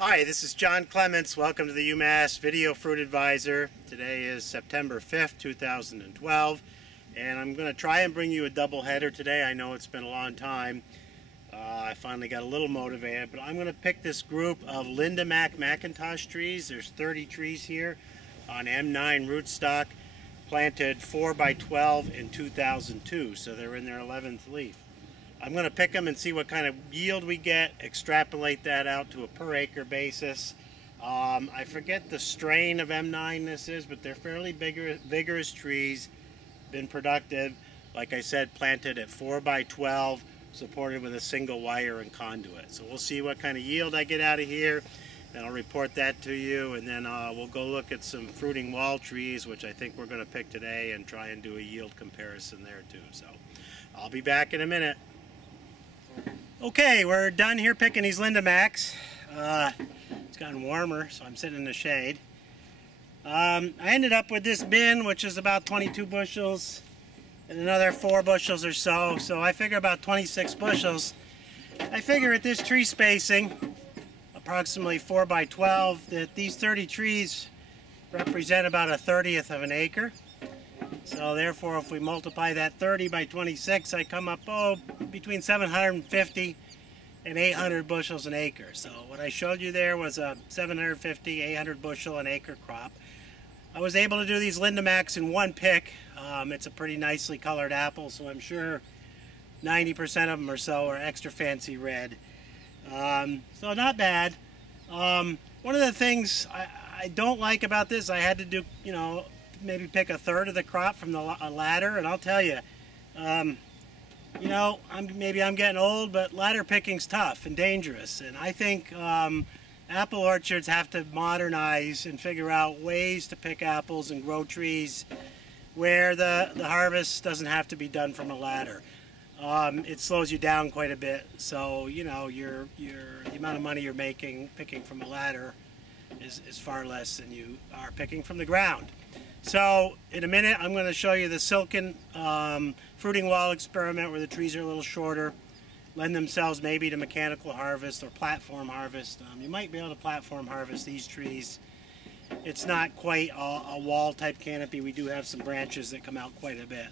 Hi, this is John Clements. Welcome to the UMass Video Fruit Advisor. Today is September 5th, 2012, and I'm going to try and bring you a double header today. I know it's been a long time. I finally got a little motivated, but I'm going to pick this group of Lindamac Macintosh trees. There's 30 trees here on M9 rootstock, planted 4x12 in 2002, so they're in their 11th leaf. I'm going to pick them and see what kind of yield we get, extrapolate that out to a per acre basis. I forget the strain of M9 this is, but they're fairly vigorous trees, been productive. Like I said, planted at 4x12, supported with a single wire and conduit. So we'll see what kind of yield I get out of here, and I'll report that to you, and then we'll go look at some fruiting wall trees, which I think we're going to pick today, and try and do a yield comparison there too. So I'll be back in a minute. Okay, we're done here picking these Lindamacs. It's gotten warmer, so I'm sitting in the shade. I ended up with this bin, which is about 22 bushels, and another 4 bushels or so. So I figure about 26 bushels. I figure at this tree spacing, approximately 4x12, that these 30 trees represent about 1/30 of an acre. So therefore, if we multiply that 30 by 26, I come up between 750 and 800 bushels an acre. So what I showed you there was a 750, 800 bushel an acre crop. I was able to do these Lindamacs in one pick. It's a pretty nicely colored apple, so I'm sure 90% of them or so are extra fancy red. So not bad. One of the things I don't like about this, I had to do, maybe pick 1/3 of the crop from the ladder, and I'll tell you, maybe I'm getting old, but ladder picking's tough and dangerous, and I think apple orchards have to modernize and figure out ways to pick apples and grow trees where the harvest doesn't have to be done from a ladder. It slows you down quite a bit, so the amount of money you're making picking from a ladder is far less than you are picking from the ground. So in a minute I'm going to show you the silken fruiting wall experiment where the trees are a little shorter, lend themselves maybe to mechanical harvest or platform harvest. You might be able to platform harvest these trees. It's not quite a wall type canopy. We do have some branches that come out quite a bit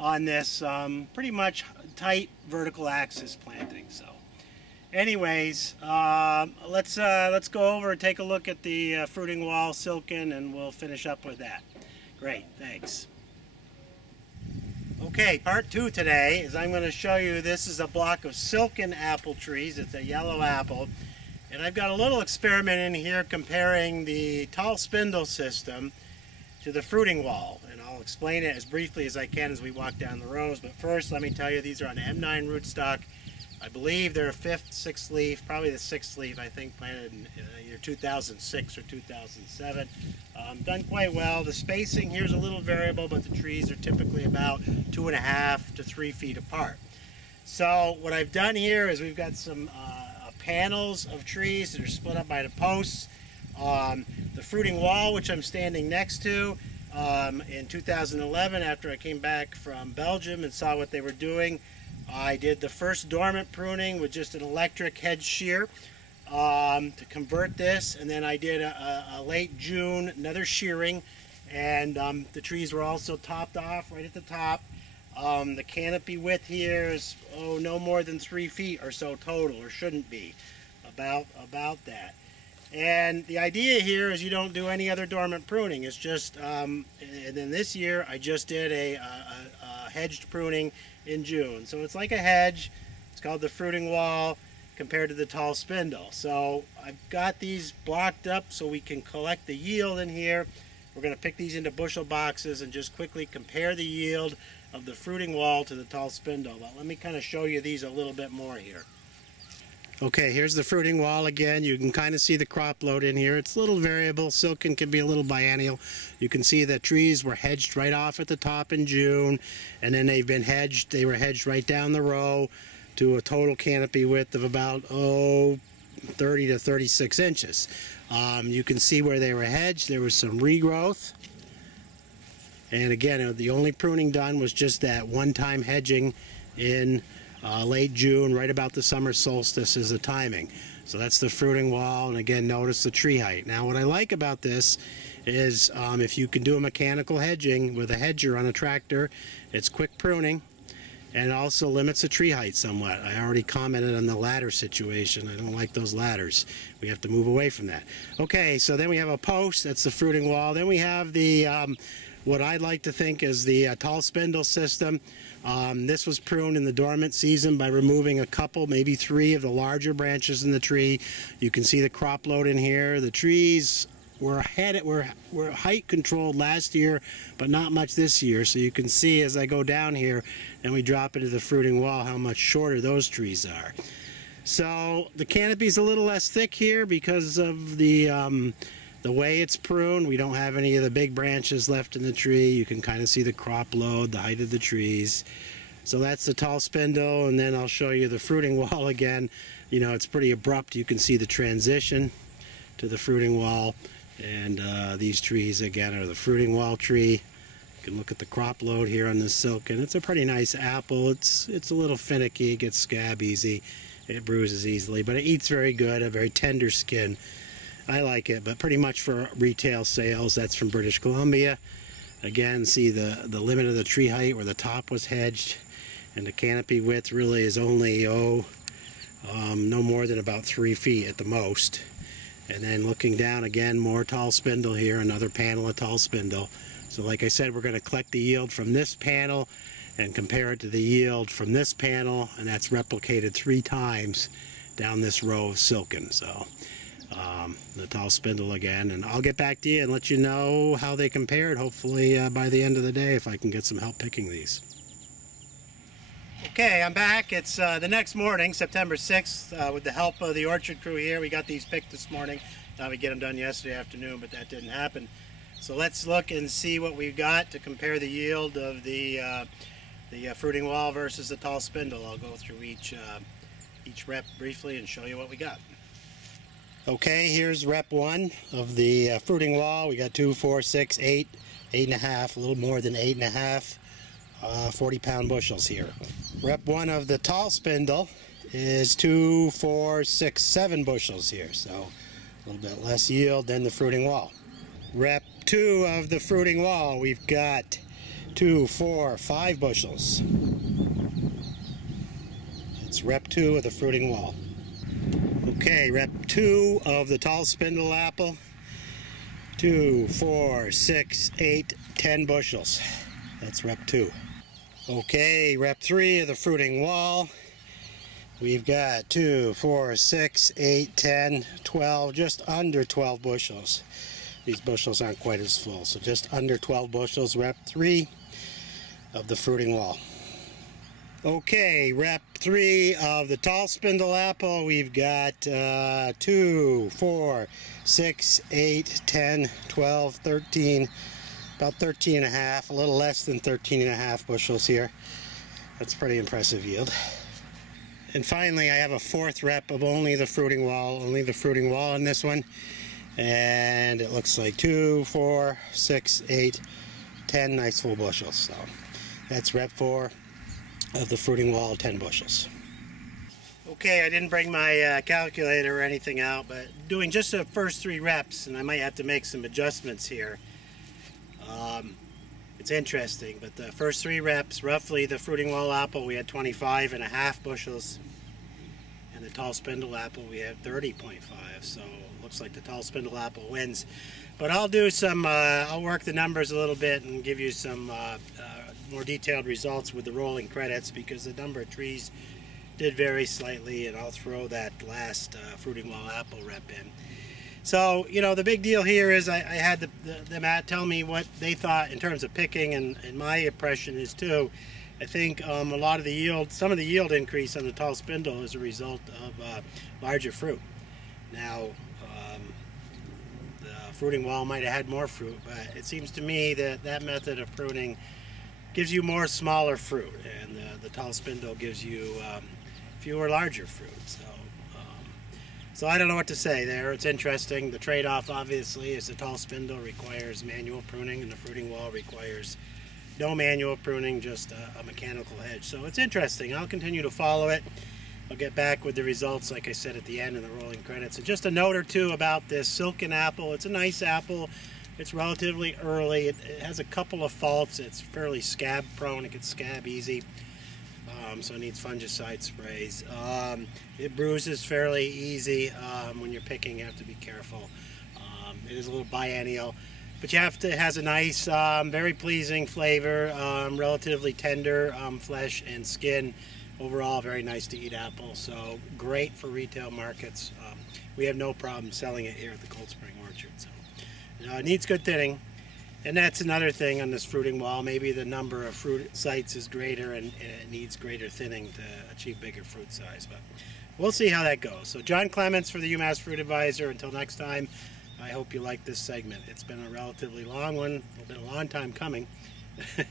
on this pretty much tight vertical axis planting. So anyways, let's go over and take a look at the fruiting wall silken, and we'll finish up with that. Great, thanks. Okay, part 2 today is I'm going to show you, this is a block of silken apple trees. It's a yellow apple, and I've got a little experiment in here comparing the tall spindle system to the fruiting wall, and I'll explain it as briefly as I can as we walk down the rows. But first, let me tell you, these are on M9 rootstock. I believe they're a 5th, 6th leaf, probably the 6th leaf, I think, planted in either 2006 or 2007. Done quite well. The spacing here's a little variable, but the trees are typically about 2.5 to 3 feet apart. So what I've done here is we've got some panels of trees that are split up by the posts. The fruiting wall, which I'm standing next to, in 2011, after I came back from Belgium and saw what they were doing, I did the first dormant pruning with just an electric hedge shear to convert this, and then I did a late June another shearing, and the trees were also topped off right at the top. The canopy width here is no more than 3 feet or so total, or shouldn't be, about that. And the idea here is you don't do any other dormant pruning. It's just, and then this year I just did a hedged pruning in June. So it's like a hedge. It's called the fruiting wall compared to the tall spindle. So I've got these blocked up so we can collect the yield in here. We're going to pick these into bushel boxes and just quickly compare the yield of the fruiting wall to the tall spindle. But let me kind of show you these a little bit more here. Okay, here's the fruiting wall again. You can kind of see the crop load in here. It's a little variable. Silken can be a little biennial. You can see that trees were hedged right off at the top in June, and then they've been hedged. They were hedged right down the row to a total canopy width of about 30 to 36 inches. You can see where they were hedged. There was some regrowth. And again, the only pruning done was just that one-time hedging in late June, right about the summer solstice is the timing. So that's the fruiting wall, and again, notice the tree height. Now, what I like about this is if you can do a mechanical hedging with a hedger on a tractor, it's quick pruning, and it also limits the tree height somewhat. I already commented on the ladder situation. I don't like those ladders. We have to move away from that. Okay, so then we have a post. That's the fruiting wall. Then we have the what I'd like to think is the tall spindle system. This was pruned in the dormant season by removing a couple, maybe 3 of the larger branches in the tree. You can see the crop load in here. The trees were height controlled last year, but not much this year. So you can see as I go down here and we drop into the fruiting wall how much shorter those trees are. So the canopy's a little less thick here because of the way it's pruned. We don't have any of the big branches left in the tree. You can kind of see the crop load, the height of the trees. So that's the tall spindle, and then I'll show you the fruiting wall again. You know, it's pretty abrupt. You can see the transition to the fruiting wall. And these trees again are the fruiting wall tree. You can look at the crop load here on this silken. It's a pretty nice apple. It's a little finicky. It gets scab easy. It bruises easily, but it eats very good. A very tender skin. I like it, but pretty much for retail sales. That's from British Columbia. Again, see the limit of the tree height where the top was hedged, and the canopy width really is only no more than about 3 feet at the most. And then looking down again, more tall spindle here, another panel of tall spindle. So like I said, we're going to collect the yield from this panel and compare it to the yield from this panel, and that's replicated 3 times down this row of silken. So the tall spindle again, and I'll get back to you and let you know how they compared, hopefully by the end of the day, if I can get some help picking these. Okay, I'm back. It's the next morning, September 6th, with the help of the orchard crew here. We got these picked this morning. Thought we'd get them done yesterday afternoon, but that didn't happen. So let's look and see what we've got to compare the yield of the fruiting wall versus the tall spindle. I'll go through each rep briefly and show you what we got. Okay, here's rep 1 of the fruiting wall. We got 2, 4, 6, 8, 8.5, a little more than 8.5. 40-pound bushels here. Rep 1 of the tall spindle is 2, 4, 6, 7 bushels here, so a little bit less yield than the fruiting wall. Rep 2 of the fruiting wall, we've got 2, 4, 5 bushels. It's rep 2 of the fruiting wall. Okay, rep 2 of the tall spindle apple, 2, 4, 6, 8, 10 bushels. That's rep 2. Okay, rep 3 of the fruiting wall. We've got 2, 4, 6, 8, 10, 12, just under 12 bushels. These bushels aren't quite as full, so just under 12 bushels, rep 3 of the fruiting wall. Okay, rep 3 of the tall spindle apple. We've got 2, 4, 6, 8, 10, 12, 13, about 13.5, a little less than 13.5 bushels here. That's pretty impressive yield. And finally, I have a 4th rep of only the fruiting wall in this one. And it looks like 2, 4, 6, 8, 10 nice full bushels. So that's rep 4 of the fruiting wall, 10 bushels. Okay, I didn't bring my calculator or anything out, but doing just the first 3 reps, and I might have to make some adjustments here. It's interesting, but the first 3 reps, roughly the fruiting wall apple, we had 25.5 bushels, and the tall spindle apple, we had 30.5. So it looks like the tall spindle apple wins. But I'll do some, I'll work the numbers a little bit and give you some more detailed results with the rolling credits, because the number of trees did vary slightly, and I'll throw that last fruiting wall apple rep in. So, you know, the big deal here is I had them tell me what they thought in terms of picking, and my impression is too, I think a lot of the yield, some of the yield increase on the tall spindle is a result of larger fruit. Now, the fruiting wall might have had more fruit, but it seems to me that that method of pruning gives you more smaller fruit, and the tall spindle gives you fewer larger fruit. So I don't know what to say there. It's interesting. The trade-off, obviously, is the tall spindle requires manual pruning, and the fruiting wall requires no manual pruning, just a mechanical hedge. So it's interesting. I'll continue to follow it. I'll get back with the results, like I said, at the end of the rolling credits. And just a note or two about this silken apple. It's a nice apple. It's relatively early. It has a couple of faults. It's fairly scab prone. It gets scab easy. So it needs fungicide sprays. It bruises fairly easy. When you're picking, you have to be careful. It is a little biennial, but it has a nice, very pleasing flavor, relatively tender flesh and skin. Overall, very nice to eat apple, so great for retail markets. We have no problem selling it here at the Cold Spring Orchard. So it needs good thinning. And that's another thing on this fruiting wall. Maybe the number of fruit sites is greater and it needs greater thinning to achieve bigger fruit size. But we'll see how that goes. So John Clements for the UMass Fruit Advisor. Until next time, I hope you like this segment. It's been a relatively long one. It's been a long time coming. But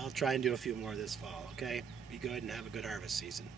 I'll try and do a few more this fall, okay? Be good and have a good harvest season.